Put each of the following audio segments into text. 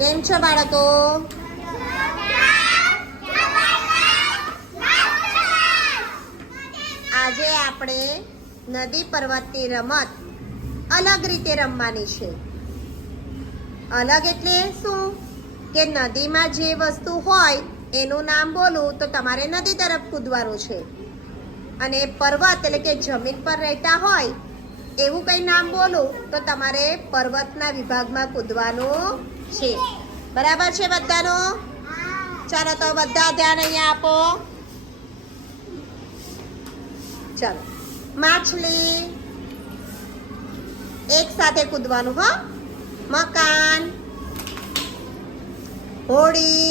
કેમ છો બાળકો? આજે આપણે નદી પર્વતની રમત અલગ રીતે રમવાની છે. અલગ એટલે શું કે નદીમાં જે વસ્તુ હોય એનું નામ બોલું તો તમારે નદી તરફ કૂદવાનું છે, અને પર્વત એટલે કે જમીન પર રહેતા હોય એવું કંઈ નામ બોલું તો તમારે પર્વતના વિભાગમાં કૂદવાનું છે. બરાબર છે બધાનું? ચાલો તો બધા ધ્યાન અહીંયા આપો. ચાલો, માછલી એક સાથે કૂદવાનું હો. મકાન, હોડી,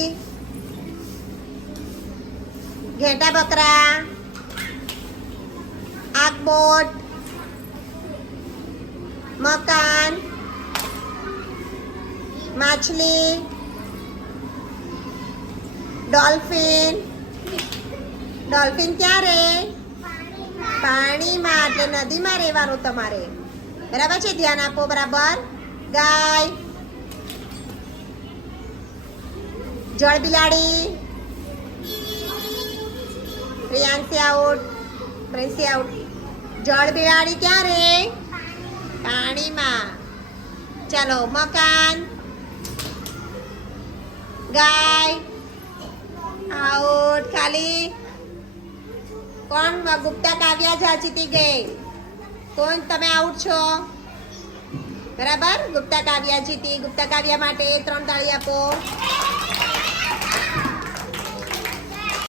ઘેટા બકરા, આગબોટ, મકાન, માછલી, ડોલ્ફિન. ડોલ્ફિન ક્યાં રહે? પાણીમાં, એટલે નદીમાં રહેવાનું તમારે. બરાબર છે? ધ્યાન આપો. બરાબર. ગાય, જળ બિલાડી. Priyanshi out, Princy out. જળ બિલાડી ક્યાં રહે? પાણીમાં. ચાલો, મકાન, ગાય આઉટ. ખાલી કોણ? ગુપ્તા કાવ્યા જા જીતી ગઈ. કોણ? તમે આઉટ છો. બરાબર. ગુપ્તા કાવ્યા જીતી. ગુપ્તા કાવ્યા માટે 3 તાળી આપો.